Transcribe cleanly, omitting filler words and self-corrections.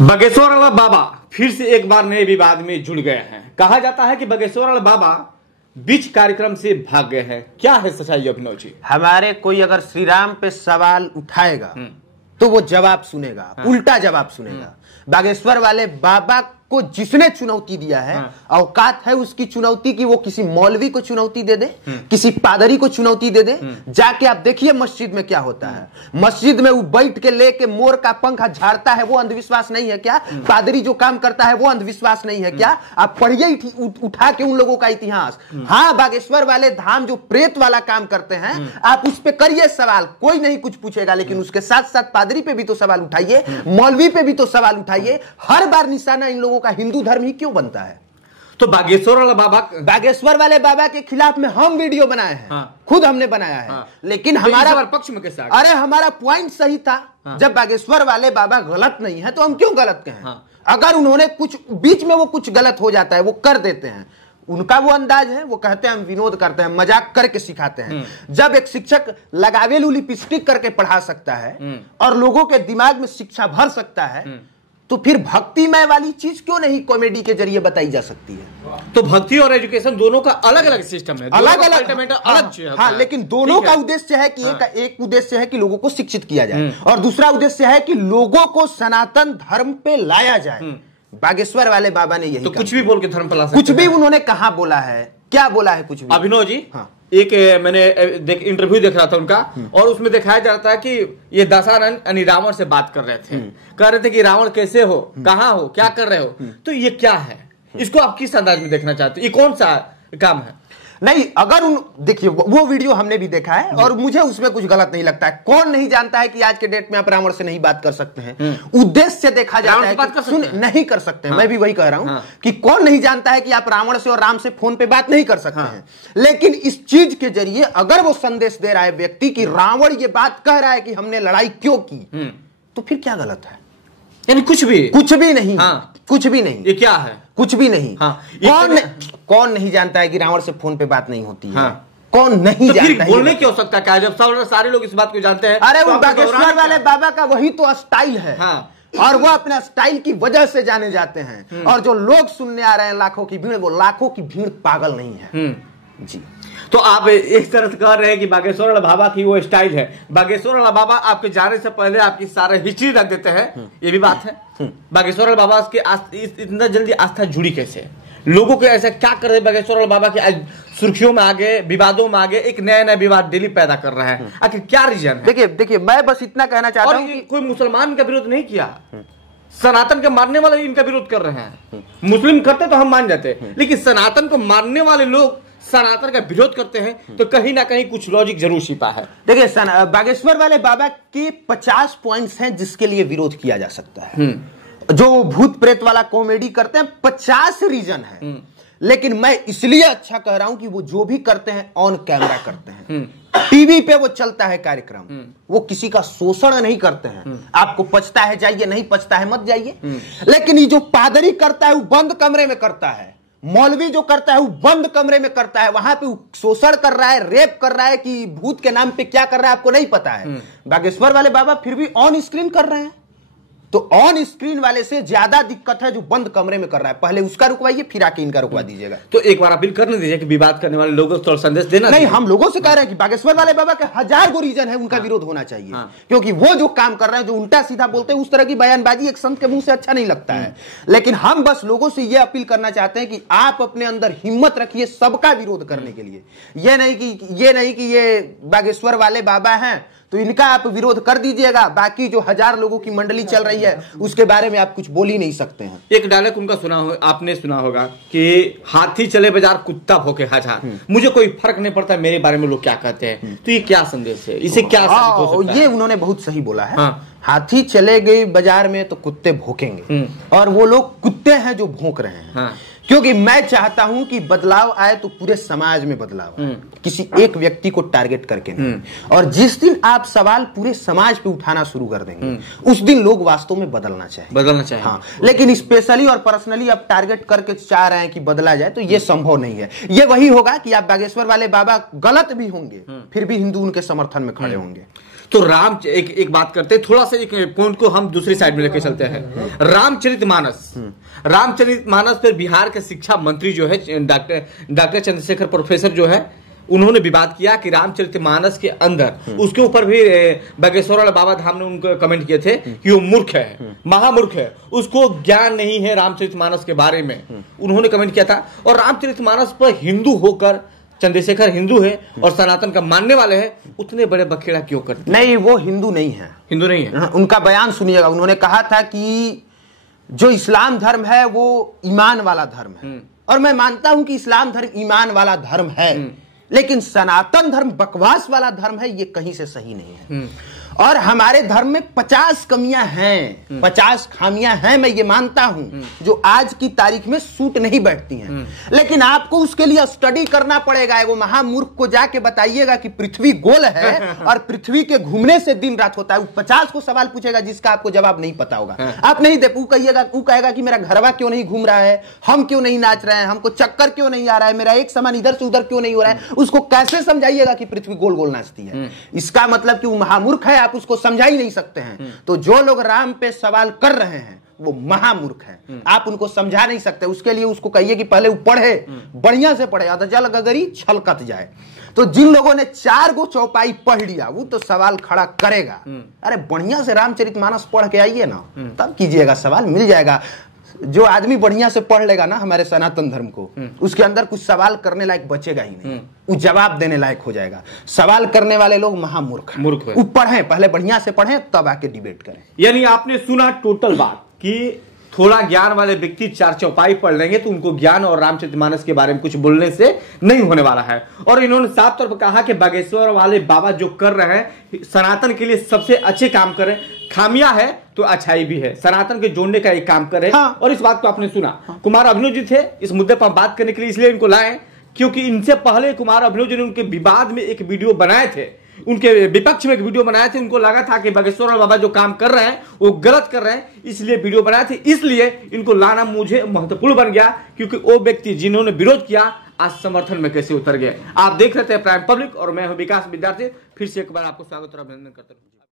बागेश्वर वाला बाबा फिर से एक बार नए विवाद में जुड़ गए हैं। कहा जाता है कि बागेश्वर वाला बाबा बीच कार्यक्रम से भाग गए हैं। क्या है सच्चाई अभिनव जी? हमारे कोई अगर श्री राम पे सवाल उठाएगा तो वो जवाब सुनेगा, उल्टा जवाब सुनेगा। बागेश्वर वाले बाबा को जिसने चुनौती दिया है, औकात है उसकी चुनौती की वो किसी मौलवी को चुनौती दे दे, किसी पादरी को चुनौती दे दे। जाके आप देखिए मस्जिद में क्या होता है। मस्जिद में वो बैठ के लेके मोर का पंखा झाड़ता है, वो अंधविश्वास नहीं है क्या? पादरी जो काम करता है वो अंधविश्वास नहीं है क्या? आप पढ़िए उठा के उन लोगों का इतिहास। हाँ, बागेश्वर वाले धाम जो प्रेत वाला काम करते हैं, आप उस पर करिए सवाल, कोई नहीं कुछ पूछेगा। लेकिन उसके साथ साथ पादरी पे भी तो सवाल उठाइए, मौलवी पे भी तो सवाल उठाइए। हर बार निशाना इन लोगों का हिंदू धर्म ही क्यों बनता है? तो बागेश्वर वाले बाबा के खिलाफ में हम वीडियो बनाए हैं, खुद हमने बनाया है। लेकिन तो हमारा पक्ष में कैसे? अरे हमारा पॉइंट सही था। जब बागेश्वर वाले बाबा गलत नहीं है तो हम क्यों गलत कहें? अगर उन्होंने कुछ बीच में वो कुछ गलत हो जाता है, वो कर देते हैं, उनका वो अंदाज है। वो कहते हैं हम विनोद करते हैं, मजाक करके सिखाते हैं। जब एक शिक्षक लगावेलू लिपस्टिक करके पढ़ा सकता है और लोगों के दिमाग में शिक्षा भर सकता है, तो फिर भक्तिमय वाली चीज क्यों नहीं कॉमेडी के जरिए बताई जा सकती है? तो भक्ति और एजुकेशन दोनों का अलग अलग सिस्टम है, अलग अलग। हाँ, लेकिन दोनों का उद्देश्य है कि एक उद्देश्य है कि लोगों को शिक्षित किया जाए और दूसरा उद्देश्य है कि लोगों को सनातन धर्म पे लाया जाए। बागेश्वर वाले बाबा ने यही तो कुछ भी बोल के धर्म पे ला सकते कुछ भी उन्होंने कहा बोला है, क्या बोला है कुछ भी? अभिनव जी, एक मैंने इंटरव्यू देख रहा था उनका, और उसमें दिखाया जाता है कि ये दशानन यानी रावण से बात कर रहे थे, कह रहे थे कि रावण कैसे हो, कहाँ हो, क्या कर रहे हो। तो ये क्या है? इसको आप किस अंदाज में देखना चाहते हो? ये कौन सा काम है? नहीं, अगर देखिए वो वीडियो हमने भी देखा है और मुझे उसमें कुछ गलत नहीं लगता है। कौन नहीं जानता है कि आज के डेट में आप रावण से नहीं बात कर सकते हैं? उद्देश्य से देखा जाता है कि नहीं कर सकते हैं। मैं भी वही कह रहा हूं कि कौन नहीं जानता है कि आप रावण से और राम से फोन पे बात नहीं कर सकते हैं। लेकिन इस चीज के जरिए अगर वो संदेश दे रहा है व्यक्ति कि रावण ये बात कह रहा है कि हमने लड़ाई क्यों की, तो फिर क्या गलत है? यानी कुछ भी नहीं। कुछ भी नहीं। ये क्या है? कुछ भी नहीं। कौन नहीं जानता है कि रावण से फोन पे बात नहीं होती है? कौन नहीं जानता है? बोलने क्यों सकता क्या जब सारे लोग इस बात को जानते हैं? अरे वो बागेश्वर वाले बाबा का वही तो स्टाइल है। और वो अपने स्टाइल की वजह से जाने जाते हैं। और जो लोग सुनने आ रहे हैं लाखों की भीड़, वो लाखों की भीड़ पागल नहीं है जी। तो आप एक तरह से कह रहे हैं कि बागेश्वर वाला बाबा की वो स्टाइल है। बागेश्वर वाला बाबा आपके जाने से पहले आपकी सारा हिस्ट्री रख देते हैं, ये भी बात है। बागेश्वर वाला बाबा के इतना जल्दी आस्था जुड़ी कैसे? लोगों को ऐसा क्या कर रहे? बागेश्वर वाला बाबा की आज सुर्खियों में आगे, विवादों में आगे, एक नया नया विवाद डेली पैदा कर रहा है। आखिर क्या रीजन है? देखिए मैं बस इतना कहना चाहता हूँ कि कोई मुसलमान का विरोध नहीं किया, सनातन के मानने वाले इनका विरोध कर रहे हैं। मुस्लिम करते तो हम मान जाते, लेकिन सनातन को मानने वाले लोग सनातन का विरोध करते हैं, तो कहीं ना कहीं कुछ लॉजिक जरूर छिपा है। देखिए बागेश्वर वाले बाबा के 50 पॉइंट्स हैं जिसके लिए विरोध किया जा सकता है। जो भूत प्रेत वाला कॉमेडी करते हैं, 50 रीजन है। लेकिन मैं इसलिए अच्छा कह रहा हूं कि वो जो भी करते हैं ऑन कैमरा करते हैं, टीवी पे वो चलता है कार्यक्रम, वो किसी का शोषण नहीं करते हैं। आपको पचता है जाइए, नहीं पचता है मत जाइए। लेकिन ये जो पादरी करता है वो बंद कमरे में करता है, मौलवी जो करता है वो बंद कमरे में करता है। वहां पे शोषण कर रहा है, रेप कर रहा है, कि भूत के नाम पे क्या कर रहा है आपको नहीं पता है। बागेश्वर वाले बाबा फिर भी ऑन स्क्रीन कर रहे हैं। तो ऑन स्क्रीन वाले से ज्यादा दिक्कत है जो बंद कमरे में कर रहा है। पहले उसका रुकवाइए, फिर आके इनका रुकवा दीजिएगा। तो एक बार अपील करने दीजिए कि विवाद करने वाले लोगों को थोड़ा संदेश देना। नहीं, हम लोगों से कह रहे हैं कि बागेश्वर वाले बाबा के 1000 गो रीजन है, उनका विरोध होना चाहिए। क्योंकि वो जो काम कर रहे हैं, जो उल्टा सीधा बोलते हैं, उस तरह की बयानबाजी एक संत के मुंह से अच्छा नहीं लगता है। लेकिन हम बस लोगों से यह अपील करना चाहते हैं कि आप अपने अंदर हिम्मत रखिए सबका विरोध करने के लिए। ये नहीं कि ये बागेश्वर वाले बाबा हैं तो इनका आप विरोध कर दीजिएगा, बाकी जो 1000 लोगों की मंडली चल रही है उसके बारे में आप कुछ बोल ही नहीं सकते हैं। एक डायलॉग उनका आपने सुना होगा कि हाथी चले बाजार कुत्ता भौंके हजार, मुझे कोई फर्क नहीं पड़ता मेरे बारे में लोग क्या कहते हैं। तो ये क्या संदेश है? इसे क्या हो सकता है? ये उन्होंने बहुत सही बोला है। हाथी चले गए बाजार में तो कुत्ते भौंकेंगे, और वो लोग कुत्ते हैं जो भौंक रहे हैं। क्योंकि मैं चाहता हूं कि बदलाव आए तो पूरे समाज में बदलाव आए, किसी एक व्यक्ति को टारगेट करके नहीं। और जिस दिन आप सवाल पूरे समाज पे उठाना शुरू कर देंगे, उस दिन लोग वास्तव में बदलना चाहिए। हाँ, लेकिन स्पेशली और पर्सनली आप टारगेट करके चाह रहे हैं कि बदला जाए, तो ये संभव नहीं है। ये वही होगा कि आप बागेश्वर वाले बाबा गलत भी होंगे, फिर भी हिंदू उनके समर्थन में खड़े होंगे। तो एक बात करते हैं, थोड़ा सा एक पॉइंट को हम दूसरी साइड में लेके चलते हैं। रामचरितमानस पर बिहार के शिक्षा मंत्री जो है डॉक्टर चंद्रशेखर प्रोफेसर जो है, उन्होंने विवाद किया कि रामचरितमानस के अंदर उसके ऊपर भी बागेश्वर वाले बाबा धाम ने उनको कमेंट किए थे कि वो मूर्ख है, महामूर्ख है, उसको ज्ञान नहीं है रामचरितमानस के बारे में, उन्होंने कमेंट किया था। और रामचरितमानस पर हिंदू होकर, चंद्रशेखर हिंदू है और सनातन का मानने वाले हैं, उतने बड़े बखेड़ा क्यों करते? नहीं, वो हिंदू नहीं है, हिंदू नहीं है। उनका बयान सुनिएगा। उन्होंने कहा था कि जो इस्लाम धर्म है वो ईमान वाला धर्म है, और मैं मानता हूं कि इस्लाम धर्म ईमान वाला धर्म है, लेकिन सनातन धर्म बकवास वाला धर्म है, ये कहीं से सही नहीं है। और हमारे धर्म में 50 कमियां हैं, 50 खामियां हैं, मैं ये मानता हूं, जो आज की तारीख में सूट नहीं बैठती हैं। लेकिन आपको उसके लिए स्टडी करना पड़ेगा। वो महामूर्ख को जाके बताइएगा कि पृथ्वी गोल है और पृथ्वी के घूमने से दिन रात होता है। वो 50 को सवाल पूछेगा जिसका आपको जवाब नहीं पता होगा। आप नहीं दे, वो कहेगा कि मेरा घरवा क्यों नहीं घूम रहा है, हम क्यों नहीं नाच रहे हैं, हमको चक्कर क्यों नहीं आ रहा है, मेरा एक समान इधर से उधर क्यों नहीं हो रहा है। उसको कैसे समझाइएगा कि पृथ्वी गोल गोल नाचती है? इसका मतलब कि वो महामूर्ख है, आप उसको समझा ही नहीं सकते हैं। तो जो लोग राम पे सवाल कर रहे हैं वो महामूर्ख हैं, आप उनको समझा नहीं सकते। उसके लिए उसको कहिए कि पहले वो पढ़े, बढ़िया से पढ़े, अदजल गगरी छलकत जाए। तो जिन लोगों ने 4 गो चौपाई पढ़ लिया वो तो सवाल खड़ा करेगा। अरे बढ़िया से रामचरितमानस पढ़ के आइए ना, तब कीजिएगा, सवाल मिल जाएगा। जो आदमी बढ़िया से पढ़ लेगा ना हमारे सनातन धर्म को, उसके अंदर कुछ सवाल करने लायक बचेगा ही नहीं, वो जवाब देने लायक हो जाएगा। सवाल करने वाले लोग महामूर्ख हैं। वो पढ़ें, पहले बढ़िया से पढ़ें, तब आके डिबेट करें। यानी आपने सुना टोटल बात कि थोड़ा ज्ञान वाले व्यक्ति 4 चौपाई पढ़ लेंगे तो उनको ज्ञान और रामचरितमानस के बारे में कुछ बोलने से नहीं होने वाला है। और इन्होंने साफ तौर पर कहा कि बागेश्वर वाले बाबा जो कर रहे हैं सनातन के लिए सबसे अच्छे काम कर रहे हैं, खामियां है तो अच्छाई भी है, सनातन के जोड़ने का एक काम कर रहे हैं। हाँ। और इस बात को आपने सुना। हाँ। कुमार अभिनव जी थे इस मुद्दे पर बात करने के लिए, इसलिए इनको लाए क्योंकि इनसे पहले कुमार अभिनव जी ने उनके विवाद में एक वीडियो बनाए थे, उनके विपक्ष में एक वीडियो बनाए थे। उनको लगा था कि बागेश्वर बाबा जो काम कर रहे हैं वो गलत कर रहे हैं, इसलिए वीडियो बनाए थे। इसलिए इनको लाना मुझे महत्वपूर्ण बन गया, क्योंकि वो व्यक्ति जिन्होंने विरोध किया आज समर्थन में कैसे उतर गए। आप देख रहे थे प्राइम पब्लिक और मैं हूं विकास विद्यार्थी। फिर से एक बार आपको स्वागत और अभिनंदन करता हूं।